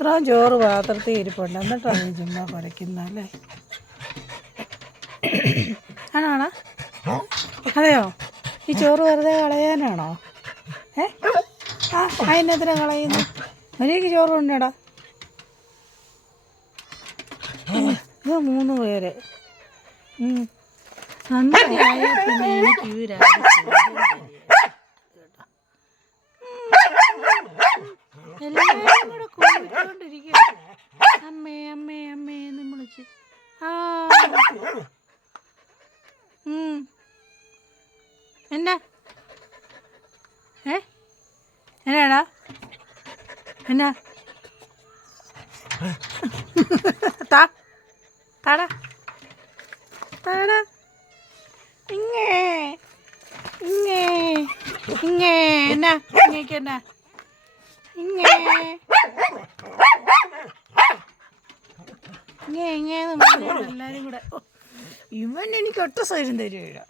ഇത്രയും ചോറ് പാത്രത്തിൽ ഇരിപ്പുണ്ട് എന്നിട്ടാണ് ഈ ചുമ്മാ കുരയ്ക്കുന്നല്ലേ? ആണോടാ? അതെയോ? ഈ ചോറ് വെറുതെ കളയാനാണോ? അതിനെത്ര കളയുന്നു? മര്യാദയ്ക്ക് ചോറ് കൊണ്ടേടാ. ഇത് 3 പേര്. സന്ധ്യയായ പിന്നെ എനിക്ക് എല്ലാവരും കൂടെ കൂടിക്കൊണ്ടിരിക്കുക. അമ്മേ അമ്മേ അമ്മേ എന്ന് വിളിച്ച്. എന്നാ എന്നാടാ? എന്നാ താടാ താടാ ഇങ്ങേ ഇങ്ങേ ഇങ്ങേ എന്നാ ഇങ്ങേക്ക് എന്നാ ഇങ്ങേ ഇങ്ങേ ഇങ്ങേന്ന് പറഞ്ഞാൽ എല്ലാവരും കൂടെ. ഇവൻ എനിക്ക് ഒറ്റ സൈര്യം തരികയില്ല.